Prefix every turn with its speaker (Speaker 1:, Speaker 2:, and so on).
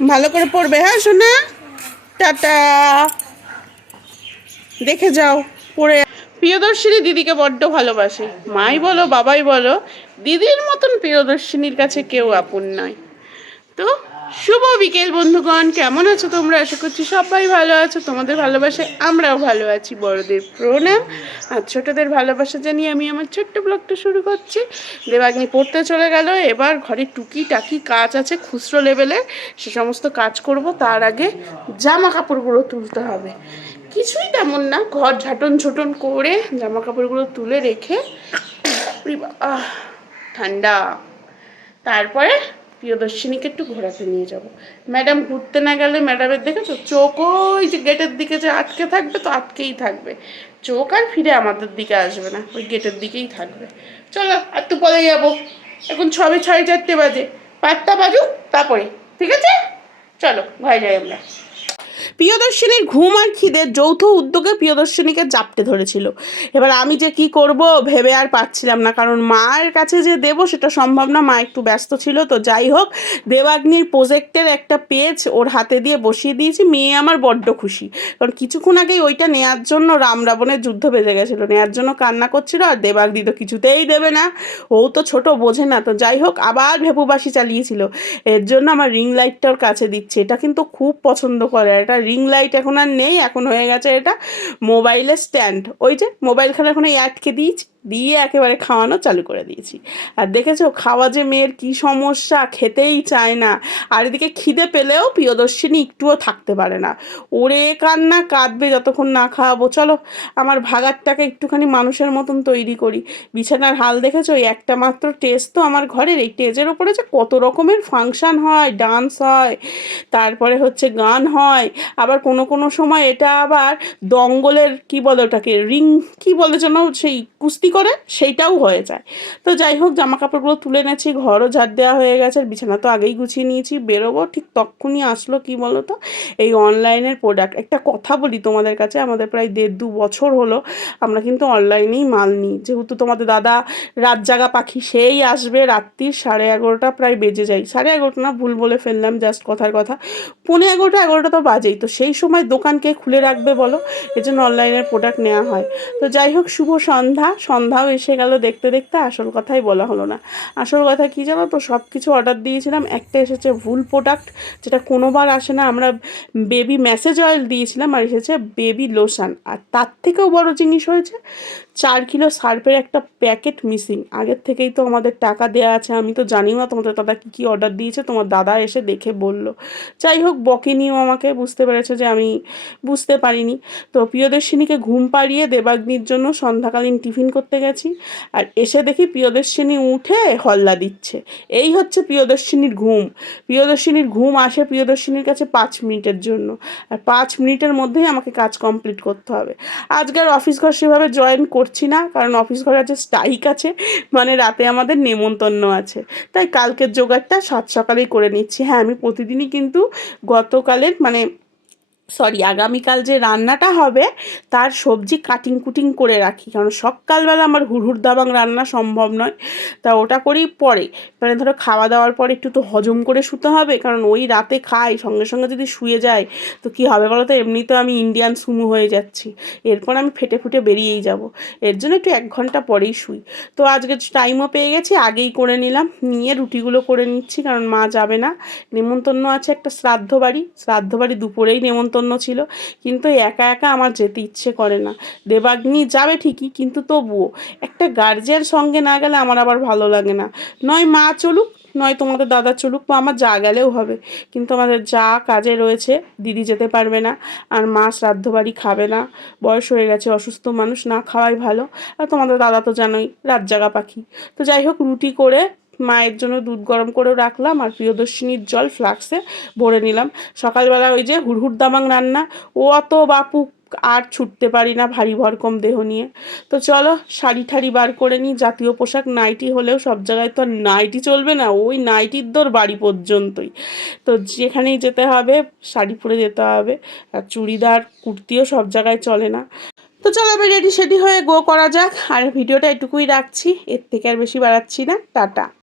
Speaker 1: ভালো করে পড়বে হ্যাঁ শোনা টাটা। দেখে যাও, পড়ে। প্রিয়দর্শিনী দিদিকে বড্ড ভালোবাসে। মাই বলো, বাবাই বলো, দিদির মতন প্রিয়দর্শিনীর কাছে কেউ আপন নয়। তো শুভ বিকেল, বন্ধুগণ। কেমন আছো তোমরা? আশা করছি সবাই ভালো আছো। তোমাদের ভালোবাসে আমরাও ভালো আছি। বড়দের প্রণাম। আর ছোটদের ভালোবাসা জানিয়ে আমি আমার ছোট্ট ব্লগটা শুরু করছি। দেবাগ্নি পড়তে চলে গেল। এবার ঘরে টুকি টাকি কাজ আছে, খুচরো লেভেলে সে সমস্ত কাজ করব। তার আগে জামা কাপড়গুলো তুলতে হবে। কিছুই তেমন না। ঘর ঝাটন ঝুটন করে জামা কাপড়গুলো তুলে রেখে ঠান্ডা। তারপরে প্রিয়দর্শিনীকে একটু ঘোরাতে নিয়ে যাব। ম্যাডাম ঘুরতে না গেলে ম্যাডামের দেখেছ? চোখ ওই যে গেটের দিকে যে আটকে থাকবে তো আটকেই থাকবে। চোখ আর ফিরে আমাদের দিকে আসবে না, ওই গেটের দিকেই থাকবে। চলো, আর তো পরে যাব। এখন ছবে ছয় চারটে বাজে। পাঁচটা বাজুক, তারপরে, ঠিক আছে? চলো, ঘরে যাই আমরা। প্রিয়দর্শিনীর ঘুম আর খিদের যৌথ উদ্যোগে প্রিয়দর্শিনীকে জাপটে ধরেছিল। এবার আমি যে কি করব ভেবে আর পাচ্ছিলাম না, কারণ মায়ের কাছে যে দেব সেটা সম্ভব না, মা একটু ব্যস্ত ছিল। তো যাই হোক, দেবাগ্নির প্রজেক্টের একটা পেজ ওর হাতে দিয়ে বসিয়ে দিয়েছি, মেয়ে আমার বড্ড খুশি। কারণ কিছুক্ষণ আগেই ওইটা নেয়ার জন্য রাম রাবণের যুদ্ধ বেজে গেছিল। নেয়ার জন্য কান্না করছিল আর দেবাগ্নি তো কিছুতেই দেবে না। ও তো ছোট, বোঝে না। তো যাই হোক, আবার ভেপুবাসি চালিয়েছিল। এর জন্য আমার রিং লাইটটা ওর কাছে দিচ্ছে। এটা কিন্তু খুব পছন্দ করে। এটা রিং লাইট এখন আর নেই, এখন হয়ে গেছে এটা মোবাইলের স্ট্যান্ড। ওই যে মোবাইল খেলা এখন এই আটকে দিয়েছি দিয়ে একেবারে খাওয়ানো চালু করে দিয়েছি। আর দেখেছ, খাওয়া যে মেয়ের কী সমস্যা, খেতেই চায় না। আর এদিকে খিদে পেলেও প্রিয়দর্শিনী একটুও থাকতে পারে না। ওরে কান্না, কাঁদবে যতক্ষণ না খাওয়াবো। চলো, আমার ভাগারটাকে একটুখানি মানুষের মতন তৈরি করি। বিছানার হাল দেখেছ? ওই একটা মাত্র টেস্ট তো আমার ঘরের। এই টেজের ওপরে যে কত রকমের ফাংশান হয়, ডান্স হয়, তারপরে হচ্ছে গান হয়। আবার কোনো কোনো সময় এটা আবার দঙ্গলের, কি বলে ওটাকে, রিং, কি বলে যেন সেই কুস্তি করে সেইটাও হয়ে যায়। তো যাই হোক জামা কাপড়গুলো তুলে এনেছি, ঘরও ঝাড় দেওয়া হয়ে গেছে বিছানা তো আগেই গুছিয়ে নিয়েছি, বেরোবো ঠিক তখনই আসলো কি বলো তো এই অনলাইনের প্রোডাক্ট একটা কথা বলি তোমাদের কাছে, আমাদের প্রায় দেড় দু বছর হলো, আমরা কিন্তু অনলাইনেই মাল নিই। যেহেতু তোমাদের দাদা রাত জাগা পাখি, সেই আসবে রাত্রির সাড়ে এগারোটা প্রায় বেজে যায়। সাড়ে এগারোটা না, ভুল বলে ফেললাম জাস্ট কথার কথা। পৌনে এগারোটা এগারোটা তো বাজেই। তো সেই সময় দোকানকে খুলে রাখবে বলো এই জন্য অনলাইনের প্রোডাক্ট নেওয়া হয়। তো যাই হোক, শুভ সন্ধ্যা সন্ধ্যাও এসে গেল দেখতে দেখতে, আসল কথাই বলা হলো না। আসল কথা কী জানো তো? সব কিছু অর্ডার দিয়েছিলাম, একটা এসেছে ভুল প্রোডাক্ট যেটা কোনোবার আসে না। আমরা বেবি ম্যাসেজ অয়েল দিয়েছিলাম আর এসেছে বেবি লোশন আর তার থেকেও বড় জিনিস হয়েছে, চার কিলো সার্ফের একটা প্যাকেট মিসিং আগের থেকেই তো আমাদের টাকা দেওয়া আছে, আমি তো জানিও না তোমাদের দাদা কী কী অর্ডার দিয়েছে, তোমার দাদা এসে দেখে বলল। যাই হোক বকেনিও আমাকে বুঝতে পেরেছে যে আমি বুঝতে পারিনি। তো প্রিয়দর্শিনীকে ঘুম পাড়িয়ে দেবাগ্নির জন্য সন্ধ্যাকালীন টিফিন করতে গেছি। আর এসে দেখি প্রিয়দর্শিনী উঠে হল্লা দিচ্ছে। এই হচ্ছে প্রিয়দর্শিনীর ঘুম। প্রিয়দর্শিনীর ঘুম আসে প্রিয়দর্শিনীর কাছে পাঁচ মিনিটের জন্য। আর পাঁচ মিনিটের মধ্যেই আমাকে কাজ কমপ্লিট করতে হবে। আজকে আর অফিস ঘর সেভাবে জয়েন করছি না, কারণ অফিস ঘরে আছে স্ট্রাইক আছে। মানে রাতে আমাদের নেমন্তন্ন আছে। তাই কালকের জোগাড়টা সাত সকালেই করে নিচ্ছি। হ্যাঁ আমি প্রতিদিনই কিন্তু গতকালের মানে সরি, আগামীকাল যে রান্নাটা হবে, তার সবজি কাটিং কুটিং করে রাখি। কারণ সকালবেলা আমার হুড়হুড় দাবাং রান্না সম্ভব নয়। তা ওটা করেই পরে। মানে ধরো খাওয়া দাওয়ার পর একটু তো হজম করে শুতে হবে, কারণ ওই রাতে খাই, সঙ্গে সঙ্গে যদি শুয়ে যায়, তো কী হবে বলো তো? এমনি তো আমি ইন্ডিয়ান সুমু হয়ে যাচ্ছি। এরপর আমি ফেটে ফুটে বেরিয়েই যাব। এর জন্য একটু এক ঘণ্টা পরেই শুই। তো আজকে টাইমও পেয়ে গেছি, আগেই করে নিলাম। নিয়ে রুটিগুলো করে নিচ্ছি, কারণ মা যাবে না। নেমন্তন্ন আছে একটা শ্রাদ্ধ বাড়ি শ্রাদ্ধ বাড়ি দুপুরেই নেমন্তন্ন ছিল। কিন্তু একা একা আমার যেতে ইচ্ছে করে না। দেবাগ্নি যাবে ঠিকই, কিন্তু তবুও। একটা গার্জিয়ান সঙ্গে না গেলে আমার আবার ভালো লাগে না। নয় মা চলুক, নয় তোমাদের দাদা চলুক, বা আমার যা গেলেও হবে। কিন্তু আমাদের যা কাজে রয়েছে, দিদি যেতে পারবে না, আর মা শ্রাদ্ধ বাড়ি খাবে না। বয়স হয়ে গেছে, অসুস্থ মানুষ না খাওয়াই ভালো। আর তোমাদের দাদা তো জানোই রাত জাগা পাখি। তো যাই হোক, রুটি করে মায়ের জন্য দুধ গরম করেও রাখলাম আর প্রিয়দর্শিনীর জল ফ্লাক্সে ভরে নিলাম। সকালবেলা ওই যে হুড়হুড় দামাং রান্না, ও অত বাপু আর ছুটতে পারি না ভারী ভরকম দেহ নিয়ে। তো চলো, শাড়ি ঠাড়ি বার করে নিই, জাতীয় পোশাক নাইটি হলেও সব জায়গায় তো নাইটি চলবে না, ওই নাইটির দর বাড়ি পর্যন্তই। তো যেখানেই যেতে হবে, শাড়ি পরে যেতে হবে, আর চুড়িদার, কুর্তিও সব জায়গায় চলে না। তো চলো আমি রেডি সেডি হয়ে গো করা যাক, আর ভিডিওটা এটুকুই রাখছি, এর থেকে আর বেশি বাড়াচ্ছি না, টাটা।